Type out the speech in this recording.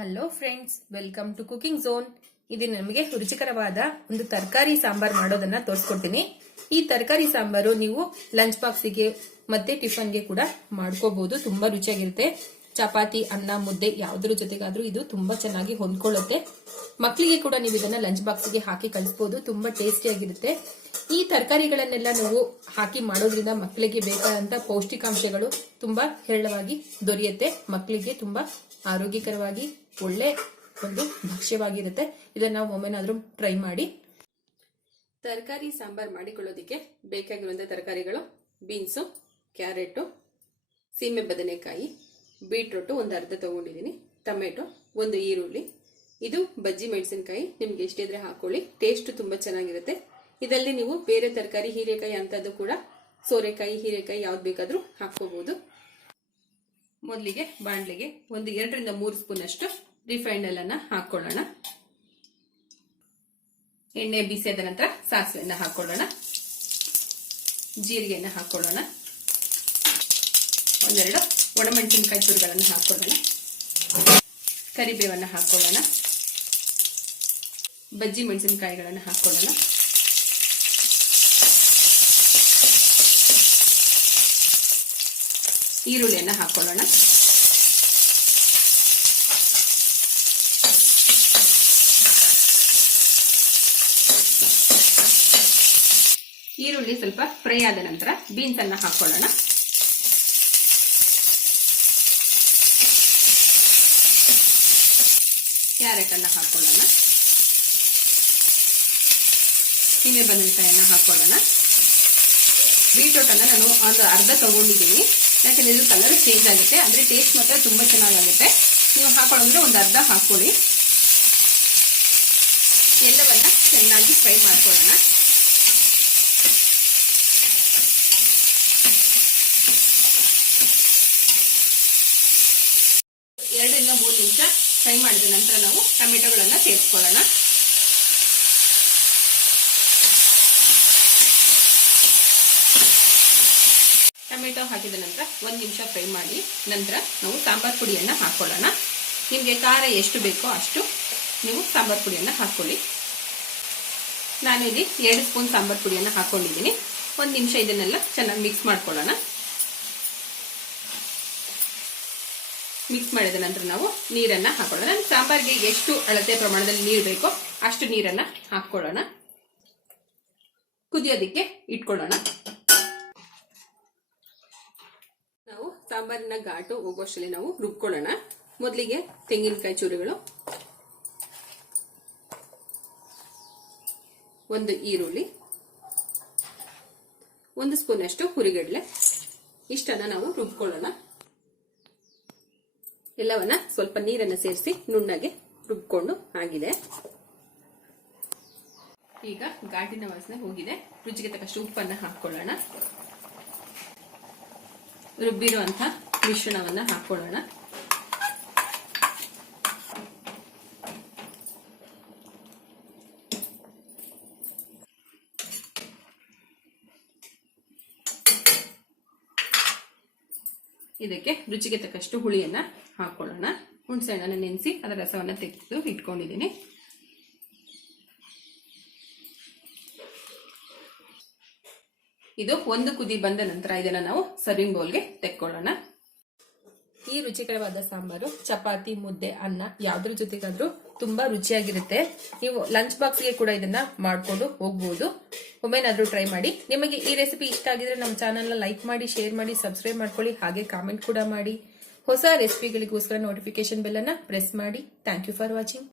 Hello friends welcome to cooking zone ಇದು ನಿಮಗೆ ರುಚಿಕರವಾದ ಒಂದು ತರಕಾರಿ ಸಾಂಬಾರ್ ಮಾಡೋದನ್ನ ತೋರಿಸ್ಕೊಡ್ತೀನಿ. ಈ ತರಕಾರಿ ಸಾಂಬಾರು ನೀವು ಲಂಚ್ ಬಾಕ್ಸಿಗೆ ಮತ್ತೆ ಟಿಫನ್ಗೆ ಕೂಡ ಮಾಡ್ಕೋಬಹುದು ತುಂಬಾ ರುಚಿಯಾಗಿರುತ್ತೆ. ಚಪಾತಿ, ಅನ್ನ, ಮುದ್ದೆ ಯಾವ್ದ್ರ ಜೊತೆಗಾದ್ರೂ ಇದು ತುಂಬಾ ಚೆನ್ನಾಗಿ ಹೊಂದ್ಕೊಳ್ಳುತ್ತೆ. ಮಕ್ಕಳಿಗೆ ಕೂಡ ನೀವು ಇದನ್ನ ಲಂಚ್ ಬಾಕ್ಸ್ಗೆ ಹಾಕಿ ಕಳಿಸಬಹುದು ತುಂಬಾ ಟೇಸ್ಟಿಯಾಗಿರುತ್ತೆ ಈ ತರಕಾರಿಗಳನ್ನೆಲ್ಲ ನೀವು ಹಾಕಿ ಮಾಡೋದ್ರಿಂದ ಮಕ್ಕಳಿಗೆ ಬೇಕಾದಂತ ಪೌಷ್ಟಿಕಾಂಶಗಳು ತುಂಬಾ ಹೇರಳವಾಗಿ ದೊರೆಯುತ್ತೆ. ಮಕ್ಕಳಿಗೆ ತುಂಬಾ ಆರೋಗ್ಯಕರವಾಗಿ ಒಳ್ಳೆ ಒಂದು ಭಕ್ಷ್ಯವಾಗಿರುತ್ತೆ. ಇದನ್ನ ನಾವು ಒಮ್ಮೆನಾದ್ರೂ ಟ್ರೈ ಮಾಡಿ. ತರಕಾರಿ, ಸಾಂಬಾರ್ ಮಾಡಿಕೊಳ್ಳೋದಕ್ಕೆ ಬೇಕಾಗಿರುವಂಥ ತರಕಾರಿಗಳು, ಬೀನ್ಸು, ಕ್ಯಾರೆಟು, ಸೀಮೆ ಬದನೆಕಾಯಿ, ಬೀಟ್ರೂಟು ಒಂದು ಅರ್ಧ ತಗೊಂಡಿದ್ದೀನಿ, ಟೊಮೆಟೊ, ಒಂದು ಈರುಳ್ಳಿ. ಇದು ಬಜ್ಜಿ ಮೆಣಸಿನಕಾಯಿ, ನಿಮ್ಗೆ ಎಷ್ಟಿದ್ರೆ ಹಾಕೊಳ್ಳಿ ಟೇಸ್ಟ್ ತುಂಬಾ ಚೆನ್ನಾಗಿರುತ್ತೆ. ಇದರಲ್ಲಿ ನೀವು ಬೇರೆ ತರಕಾರಿ, ಹೀರೆಕಾಯಿ ಅಂತದ್ದು ಕೂಡ, ಸೋರೆಕಾಯಿ, ಹೀರೆಕಾಯಿ ಯಾವ್ದು ಬೇಕಾದ್ರೂ ಹಾಕೋಬಹುದು ಮೊದಲಿಗೆ ಬಾಣಲೆಗೆ ಒಂದು ಎರಡರಿಂದ ಮೂರು ಸ್ಪೂನ್ ಅಷ್ಟು ರಿಫೈಂಡ್ ಅನ್ನ ಹಾಕೊಳ್ಳೋಣ. ಎಣ್ಣೆ ಬಿಸಿಯಾದ ನಂತರ ಸಾಸಿವೆಯನ್ನ ಹಾಕೊಳ್ಳೋಣ. ಜೀರಿಗೆಯನ್ನ ಹಾಕೊಳ್ಳೋಣ. ಒಂದೆರಡು ಒಣಮೆಣಸಿನಕಾಯಿ ಚೂರುಗಳನ್ನು ಹಾಕೊಳ್ಳೋಣ. ಕರಿಬೇವನ್ನ ಹಾಕೊಳ್ಳೋಣ. ಬಜ್ಜಿ ಮೆಣಸಿನಕಾಯಿಗಳನ್ನು ಹಾಕೊಳ್ಳೋಣ. ಈರುಳ್ಳಿಯನ್ನು ಹಾಕೊಳ್ಳೋಣ. ಈರುಳ್ಳಿ ಸ್ವಲ್ಪ ಫ್ರೈ ಆದ ನಂತರ ಬೀನ್ಸ್ ಅನ್ನ ಹಾಕೊಳ್ಳೋಣ. ಕ್ಯಾರೆಟ್ ಅನ್ನ ಹಾಕೊಳ್ಳೋಣ. ಸೀಮೆ ಬದನೆಕಾಯನ್ನ ಬೀಟ್ರೂಟ್ ಅನ್ನ ನಾನು ಒಂದು ಅರ್ಧ ತಗೊಂಡಿದ್ದೀನಿ. ಯಾಕಂದ್ರೆ ಇದು ಕಲರ್ ಚೇಂಜ್ ಆಗುತ್ತೆ. ಅಂದ್ರೆ ಟೇಸ್ಟ್ ಮಾತ್ರ ತುಂಬಾ ಚೆನ್ನಾಗಾಗುತ್ತೆ. ನೀವು ಹಾಕೊಳ್ಳೋದ್ರೆ ಒಂದು ಅರ್ಧ ಹಾಕೊಳ್ಳಿ. ಎಲ್ಲವನ್ನ ಚೆನ್ನಾಗಿ ಫ್ರೈ ಮಾಡ್ಕೊಳ್ಳೋಣ ಎರಡರಿಂದ ಮೂರು ನಿಮಿಷ ಫ್ರೈ ಮಾಡಿದ ನಂತರ ನಾವು ಟೊಮೆಟೊಗಳನ್ನು ಸೇರಿಸ್ಕೊಳ್ಳೋಣ. ಟೊಮೆಟೊ ಹಾಕಿದ ನಂತರ ಒಂದು ನಿಮಿಷ ಫ್ರೈ ಮಾಡಿ ನಂತರ ನಾವು ಸಾಂಬಾರ್ ಪುಡಿಯನ್ನು ಹಾಕ್ಕೊಳ್ಳೋಣ ನಿಮಗೆ ಖಾರ ಎಷ್ಟು ಬೇಕೋ ಅಷ್ಟು ನೀವು ಸಾಂಬಾರ್ ಪುಡಿಯನ್ನು ಹಾಕೊಳ್ಳಿ. ನಾನಿಲ್ಲಿ ಎರಡು ಸ್ಪೂನ್ ಸಾಂಬಾರ್ ಪುಡಿಯನ್ನು ಹಾಕೊಂಡಿದ್ದೀನಿ. ಒಂದು ನಿಮಿಷ ಇದನ್ನೆಲ್ಲ ಚೆನ್ನಾಗಿ ಮಿಕ್ಸ್ ಮಾಡ್ಕೊಳ್ಳೋಣ. ಮಿಕ್ಸ್ ಮಾಡಿದ ನಂತರ ನಾವು ನೀರನ್ನ ಹಾಕೊಳ್ಳೋಣ. ಸಾಂಬಾರ್ಗೆ ಎಷ್ಟು ಅಳತೆ ಪ್ರಮಾಣದಲ್ಲಿ ನೀರು ಬೇಕೋ ಅಷ್ಟು ನೀರನ್ನ ಹಾಕೊಳ್ಳೋಣ. ಕುದಿಯೋದಿಕ್ಕೆ ಇಟ್ಕೊಳ್ಳೋಣ. ನಾವು ಸಾಂಬಾರಿನ ಘಾಟು ಹೋಗೋಷ್ಟರಲ್ಲಿ ನಾವು ರುಬ್ಕೊಳ್ಳೋಣ. ಮೊದಲಿಗೆ ತೆಂಗಿನಕಾಯಿ ಚೂರುಗಳು, ಒಂದು ಈರುಳ್ಳಿ, ಒಂದು ಸ್ಪೂನ್ ಅಷ್ಟು ಹುರಿಗಡಲೆ. ಇಷ್ಟನ್ನ ನಾವು ರುಬ್ಕೊಳ್ಳೋಣ. ಎಲ್ಲವನ್ನ ಸ್ವಲ್ಪ ನೀರನ್ನ ಸೇರಿಸಿ ನುಣ್ಣಗೆ ರುಬ್ಕೊಂಡು ಆಗಿದೆ. ಈಗ ಘಾಟಿನ ವಾಸನೆ ಹೋಗಿದೆ. ರುಚಿಗೆ ತಕ್ಕಷ್ಟು ಉಪ್ಪನ್ನ ಹಾಕೊಳ್ಳೋಣ. ರುಬ್ಬಿರುವಂತ ಮಿಶ್ರಣವನ್ನ ಹಾಕೊಳ್ಳೋಣ. ಇದಕ್ಕೆ ರುಚಿಗೆ ತಕ್ಕಷ್ಟು ಹುಳಿಯನ್ನ ಹಾಕೊಳ್ಳೋಣ. ಹುಣಸೆ ಹಣ್ಣನ್ನು ನೆನೆಸಿ ಅದರ ರಸವನ್ನು ತೆಗೆದು ಇಟ್ಕೊಂಡಿದ್ದೀನಿ. ಇದು ಒಂದು ಕುದಿ ಬಂದ ನಂತರ ಇದನ್ನ ನಾವು ಸರ್ವಿಂಗ್ ಬೌಲ್ಗೆ ತೆಕ್ಕೊಳ್ಳೋಣ. ಈ ರುಚಿಕರವಾದ ಸಾಂಬಾರು, ಚಪಾತಿ, ಮುದ್ದೆ, ಅನ್ನ ಯಾವ್ದ್ರ ಜೊತೆಗಾದ್ರೂ ತುಂಬಾ ರುಚಿಯಾಗಿರುತ್ತೆ. ನೀವು ಲಂಚ್ ಬಾಕ್ಸ್ಗೆ ಕೂಡ ಇದನ್ನ ಮಾಡ್ಕೊಂಡು ಹೋಗ್ಬೋದು. ಒಮ್ಮೆನಾದ್ರೂ ಟ್ರೈ ಮಾಡಿ. ನಿಮಗೆ ಈ ರೆಸಿಪಿ ಇಷ್ಟ ಆಗಿದ್ರೆ ನಮ್ಮ ಚಾನಲ್ನ ಲೈಕ್ ಮಾಡಿ ಶೇರ್ ಮಾಡಿ ಸಬ್ಸ್ಕ್ರೈಬ್ ಮಾಡ್ಕೊಳ್ಳಿ. ಹಾಗೆ ಕಾಮೆಂಟ್ ಕೂಡ ಮಾಡಿ. ಹೊಸ ರೆಸಿಪಿಗಳಿಗೋಸ್ಕರ ನೋಟಿಫಿಕೇಶನ್ ಬೆಲ್ ಅನ್ನ ಪ್ರೆಸ್ ಮಾಡಿ. Thank you for watching